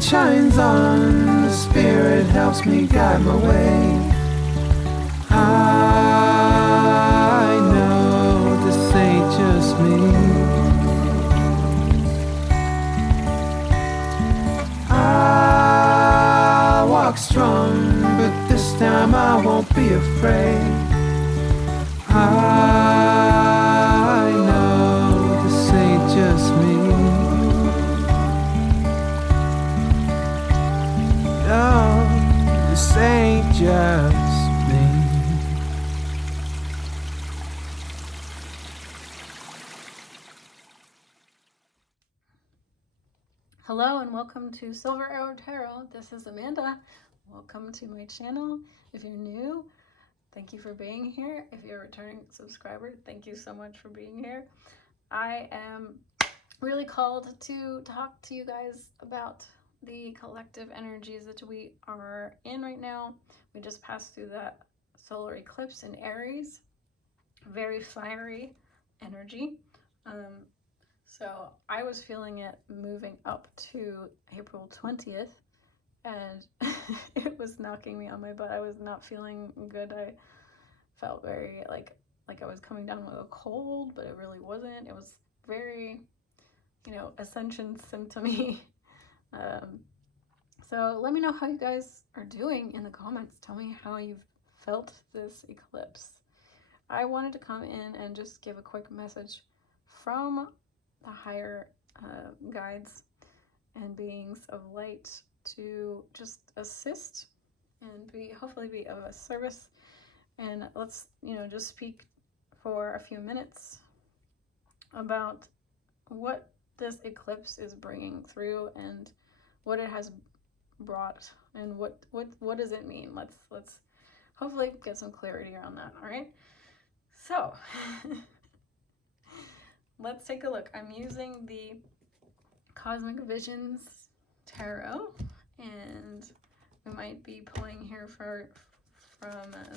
light shines on, the spirit helps me guide my way. I know this ain't just me. I walk strong, but this time I won't be afraid. I know this ain't just me. No, this ain't just me. Hello and welcome to Silver Arrow Tarot. This is Amanda. Welcome to my channel. If you're new, thank you for being here. If you're a returning subscriber, thank you so much for being here. I am really called to talk to you guys about the collective energies that we are in right now. We just passed through that solar eclipse in Aries. Very fiery energy. So I was feeling it moving up to April 20th, and it was knocking me on my butt. I was not feeling good. I felt very like I was coming down with a cold, but it really wasn't. It was very, ascension symptomy. So let me know how you guys are doing in the comments. Tell me how you've felt this eclipse. I wanted to come in and just give a quick message from the higher guides and beings of light to just assist and hopefully be of a service. And let's just speak for a few minutes about what this eclipse is bringing through and what it has brought and what does it mean. Let's hopefully get some clarity around that. All right, so let's take a look. I'm using the Cosmic Visions Tarot, and we might be pulling here from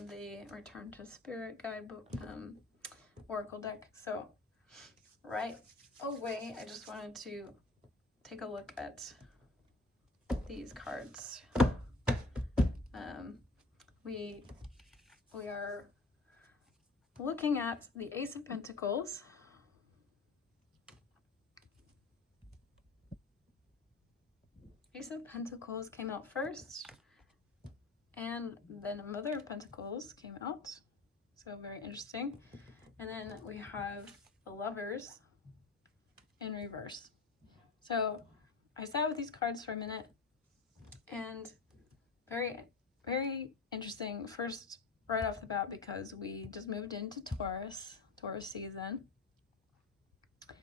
the Return to Spirit guidebook oracle deck. So right away, I just wanted to take a look at these cards. We are looking at the Ace of Pentacles, Ace of Pentacles came out first, and then Mother of Pentacles came out, so very interesting. And then we have the Lovers in reverse. So I sat with these cards for a minute, and very, very interesting. First, right off the bat, because we just moved into Taurus season.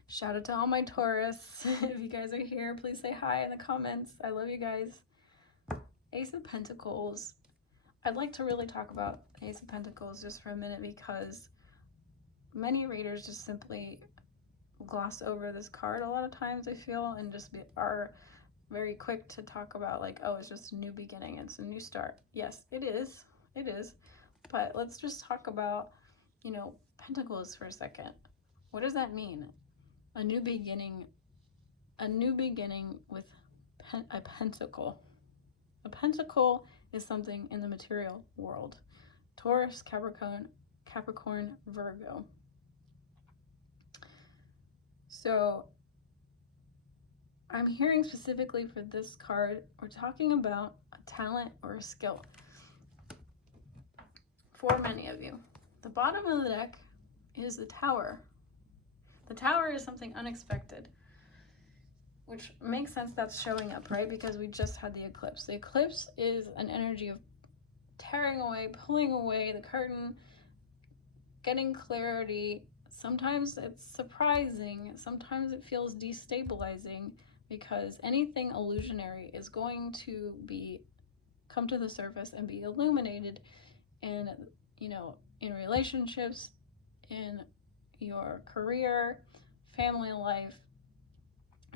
Shout out to all my Taurus. If you guys are here, please say hi in the comments. I love you guys. Ace of Pentacles. I'd like to really talk about Ace of Pentacles just for a minute, because many readers just simply gloss over this card a lot of times, I feel, and just are very quick to talk about like, oh, it's just a new beginning, it's a new start. Yes, it is. But let's just talk about, Pentacles for a second. What does that mean? A new beginning with a pentacle. A pentacle is something in the material world. Taurus, Capricorn, Virgo. So I'm hearing specifically for this card, we're talking about a talent or a skill for many of you. The bottom of the deck is the Tower. The Tower is something unexpected, which makes sense that's showing up, right? Because we just had the eclipse. The eclipse is an energy of tearing away, pulling away the curtain, getting clarity. Sometimes it's surprising, sometimes it feels destabilizing, because anything illusionary is going to come to the surface and be illuminated in, in relationships, in your career, family life,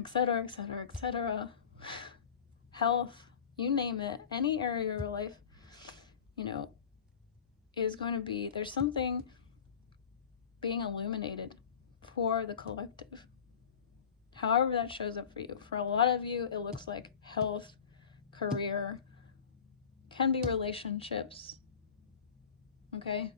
etc., etc., etc., health, you name it, any area of your life, is going to be, there's something being illuminated for the collective. However that shows up for you. For a lot of you, it looks like health, career, can be relationships, okay?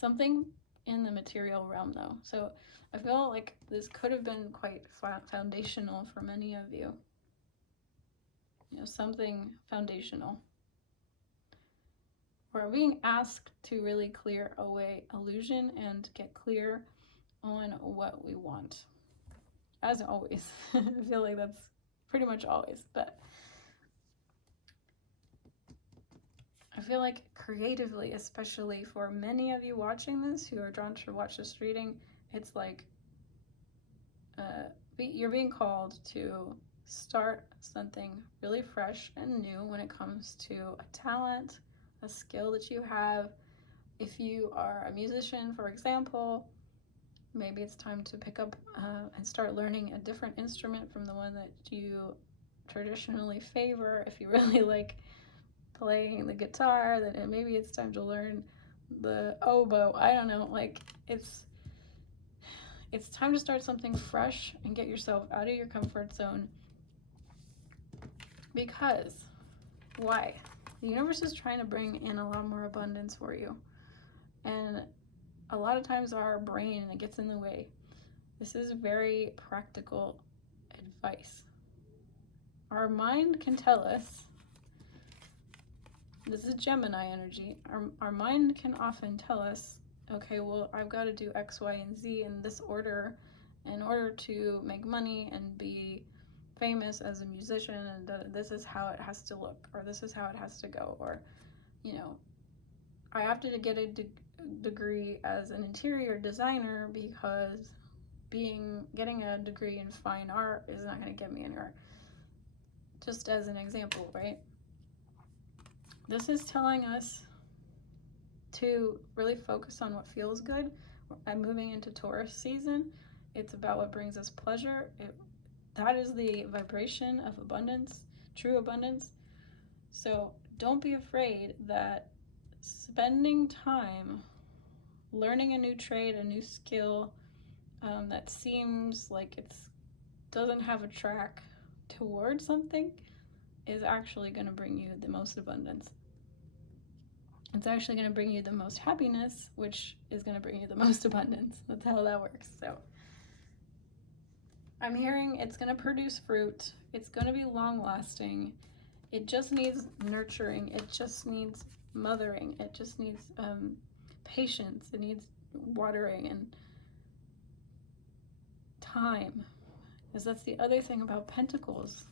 Something in the material realm, though. So I feel like this could have been quite foundational for many of you. You know, something foundational. We're being asked to really clear away illusion and get clear on what we want. As always. I feel like that's pretty much always, but I feel like creatively, especially for many of you watching this who are drawn to watch this reading, it's like you're being called to start something really fresh and new when it comes to a talent, a skill that you have. If you are a musician, for example, maybe it's time to pick up and start learning a different instrument from the one that you traditionally favor. If you really like playing the guitar, then maybe it's time to learn the oboe. I don't know, like it's time to start something fresh and get yourself out of your comfort zone. Because why? The universe is trying to bring in a lot more abundance for you, and a lot of times our brain gets in the way. This is very practical advice. Our mind can tell us, this is Gemini energy, our mind can often tell us, okay, well, I've got to do X, Y, and Z in this order in order to make money and be famous as a musician, and this is how it has to look, or this is how it has to go, or, you know, I have to get a degree as an interior designer because getting a degree in fine art is not going to get me anywhere. Just as an example, right? This is telling us to really focus on what feels good. I'm moving into Taurus season. It's about what brings us pleasure. That is the vibration of abundance, true abundance. So don't be afraid that spending time learning a new trade, a new skill that seems like it doesn't have a track towards something is actually going to bring you the most abundance. It's actually going to bring you the most happiness, which is going to bring you the most abundance. That's how that works. So I'm hearing it's going to produce fruit. It's going to be long lasting. It just needs nurturing. It just needs mothering. It just needs patience. It needs watering and time. Because that's the other thing about Pentacles.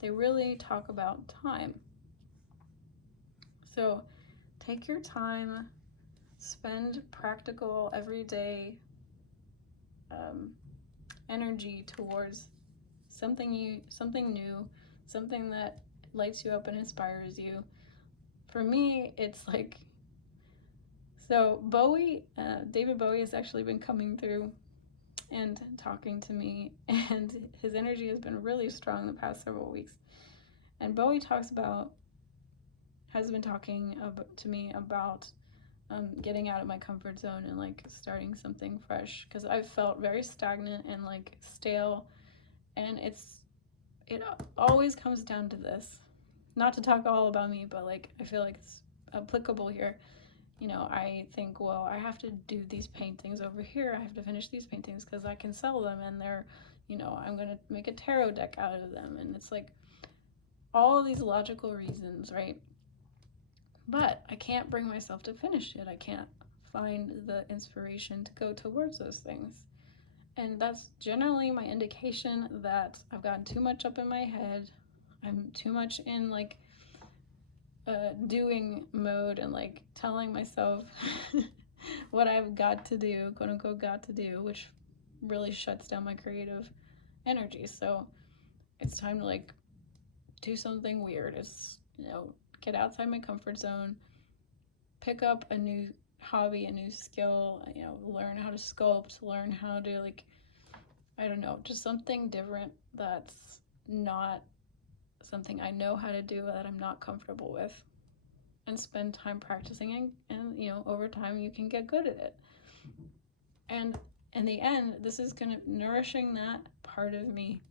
They really talk about time. So take your time, spend practical, everyday energy towards something new, something that lights you up and inspires you. For me, it's like, so David Bowie has actually been coming through and talking to me, and his energy has been really strong the past several weeks. And Bowie has been talking to me about getting out of my comfort zone and like starting something fresh, because I've felt very stagnant and like stale, and it always comes down to this. Not to talk all about me, but like I feel like it's applicable here. You know, I think, well, I have to do these paintings over here. I have to finish these paintings because I can sell them, and they're, you know, I'm going to make a tarot deck out of them. And it's like all of these logical reasons, right? But I can't bring myself to finish it. I can't find the inspiration to go towards those things. And that's generally my indication that I've gotten too much up in my head. I'm too much in like doing mode and like telling myself what I've got to do, quote unquote got to do, which really shuts down my creative energy. So it's time to like do something weird. It's, you know, get outside my comfort zone, pick up a new hobby, a new skill, you know, learn how to sculpt, learn how to like, I don't know, just something different that's not something I know how to do that I'm not comfortable with, and spend time practicing, and you know, over time you can get good at it. And in the end, this is gonna nourishing that part of me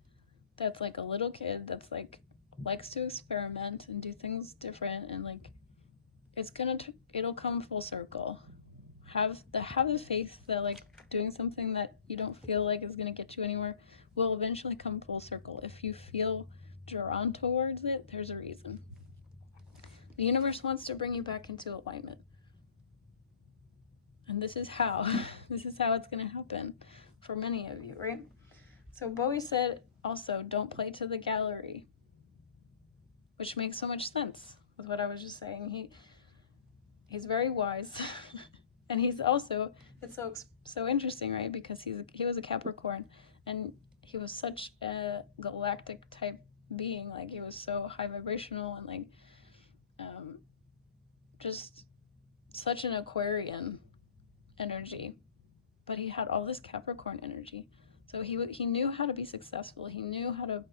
that's like a little kid that's like likes to experiment and do things different, and like it'll come full circle. Have the faith that like doing something that you don't feel like is gonna get you anywhere will eventually come full circle. If you feel drawn towards it, there's a reason. The universe wants to bring you back into alignment. And this is how. This is how it's going to happen for many of you, right? So Bowie said also, don't play to the gallery, which makes so much sense with what I was just saying. He's very wise. And he's also, it's so interesting, right? Because he was a Capricorn, and he was such a galactic type being. Like, he was so high vibrational and like just such an Aquarian energy, but he had all this Capricorn energy. So he knew how to be successful. He knew how to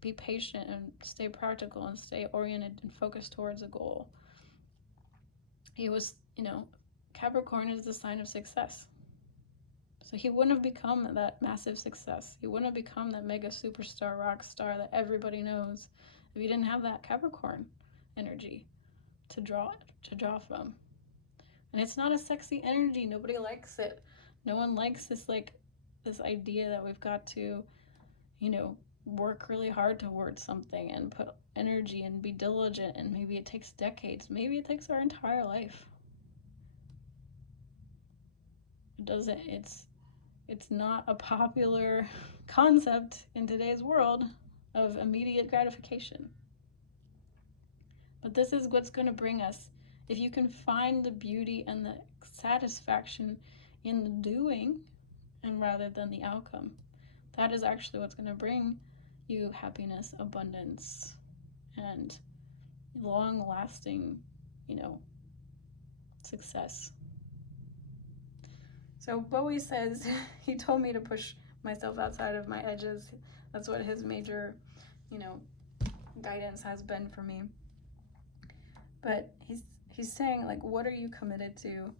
be patient and stay practical and stay oriented and focused towards a goal. He was, Capricorn is the sign of success. So he wouldn't have become that massive success. He wouldn't have become that mega superstar rock star that everybody knows if he didn't have that Capricorn energy to draw from. And it's not a sexy energy. Nobody likes it. No one likes this idea that we've got to, work really hard towards something and put energy and be diligent, and maybe it takes decades. Maybe it takes our entire life. It doesn't, it's not a popular concept in today's world of immediate gratification. But this is what's going to bring us. If you can find the beauty and the satisfaction in the doing, and rather than the outcome, that is actually what's going to bring you happiness, abundance, and long-lasting, success. So Bowie says he told me to push myself outside of my edges. That's what his major, guidance has been for me. But he's saying, like, what are you committed to?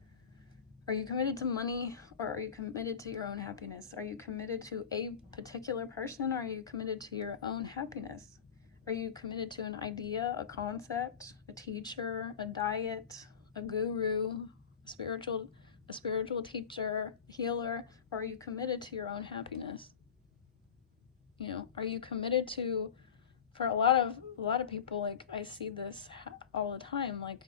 Are you committed to money, or are you committed to your own happiness? Are you committed to a particular person, or are you committed to your own happiness? Are you committed to an idea, a concept, a teacher, a diet, a guru, a spiritual teacher, healer? Or are you committed to your own happiness? Are you committed to, for a lot of people, like, I see this all the time, like,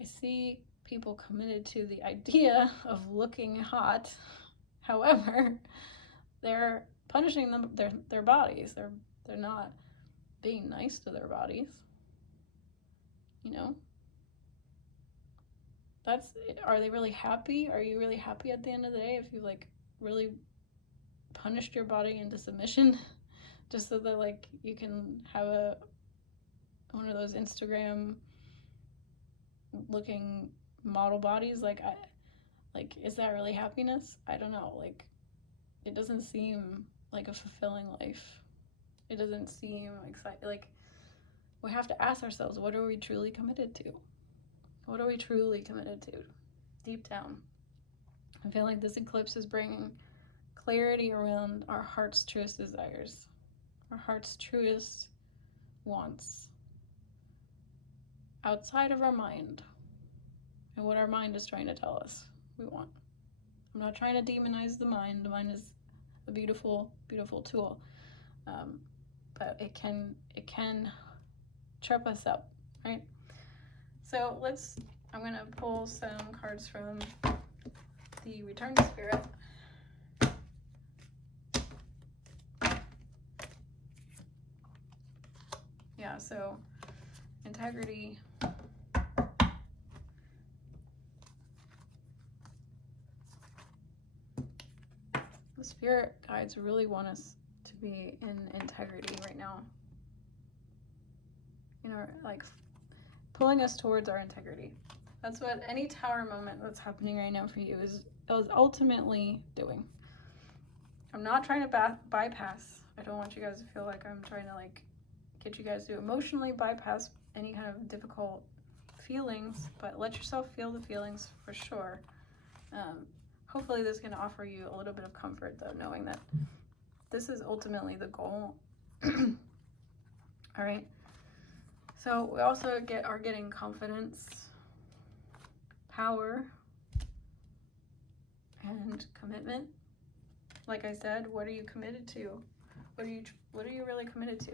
I see people committed to the idea of looking hot. However, they're punishing their bodies. They're not being nice to their bodies. Are they really happy? Are you really happy at the end of the day if you really punished your body into submission just so that you can have one of those Instagram looking model bodies? Is that really happiness? I don't know. It doesn't seem like a fulfilling life. It doesn't seem exciting. We have to ask ourselves, what are we truly committed to? What are we truly committed to deep down? I feel like this eclipse is bringing clarity around our heart's truest desires, our heart's truest wants, outside of our mind, and what our mind is trying to tell us we want. I'm not trying to demonize the mind. The mind is a beautiful, beautiful tool, but it can trip us up, right? So I'm gonna pull some cards from the Return to Spirit. Yeah, so integrity. The spirit guides really want us to be in integrity right now. Pulling us towards our integrity. That's what any tower moment that's happening right now for you is ultimately doing. I'm not trying to bypass. I don't want you guys to feel like I'm trying to get you guys to emotionally bypass any kind of difficult feelings, but let yourself feel the feelings for sure. hopefully this can offer you a little bit of comfort, though, knowing that this is ultimately the goal. All right. So we also are getting confidence, power, and commitment. Like I said, what are you committed to? What are you really committed to?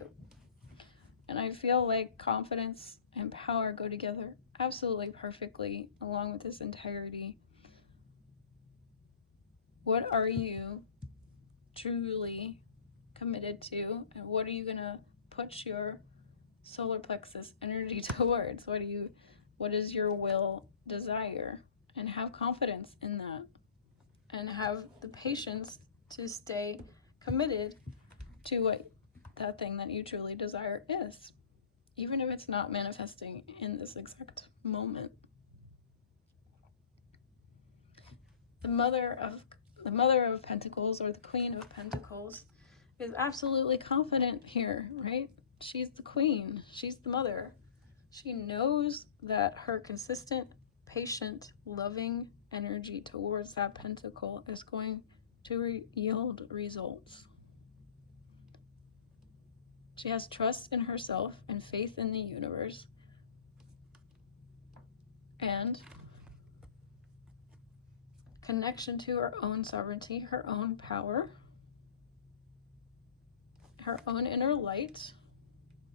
And I feel like confidence and power go together absolutely perfectly along with this entirety. What are you truly committed to, and what are you going to put your solar plexus energy towards? What is your will desire? And have confidence in that, and have the patience to stay committed to what that thing that you truly desire is, even if it's not manifesting in this exact moment. The Mother of Pentacles, or the Queen of Pentacles, is absolutely confident here, right? She's the queen. She's the mother. She knows that her consistent, patient, loving energy towards that pentacle is going to yield results. She has trust in herself and faith in the universe, and connection to her own sovereignty, her own power, her own inner light.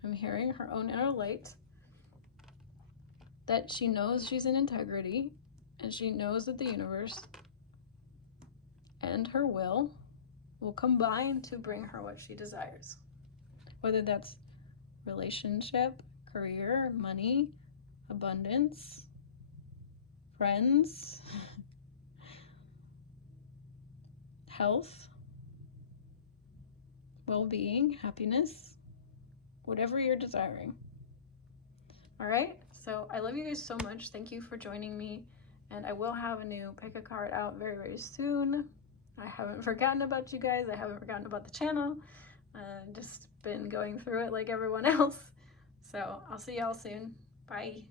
I'm hearing her own inner light, that she knows she's in integrity, and she knows that the universe and her will combine to bring her what she desires. Whether that's relationship, career, money, abundance, friends, health, well-being, happiness, whatever you're desiring. All right, so I love you guys so much. Thank you for joining me, and I will have a new pick a card out very, very soon. I haven't forgotten about you guys. I haven't forgotten about the channel. Just been going through it like everyone else. So I'll see y'all soon. Bye.